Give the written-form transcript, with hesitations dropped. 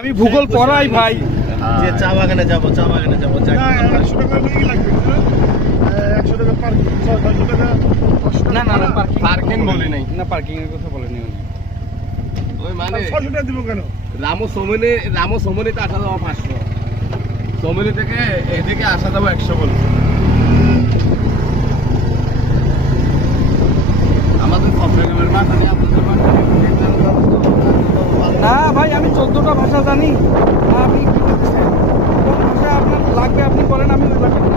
আমি ভূগোল পড়াই ভাই। যে চা বাগানে যাবো না 100 টাকা লেগে লাগবে 100 টাকা পার্কিং 600 টাকা না না না পার্কিং বলি নাই। না পার্কিং এর কথা বলেনি উনি। ওই মানে 600 টাকা দিব কেন? রামো সমনিতে আসা যাওয়া 500, সমনি থেকে এদিকে আসা যাবো 100 বলছে। আমাদের চট্টগ্রামের ভাষা নিয়ে আপনাদের ভাষা না ভাই আমি 14টা ভাষা জানি। না আপনি কি বলতেছেন? কোন ভাষা আপনার লাগবে আপনি বলেন, আমি ওই ভাষাটা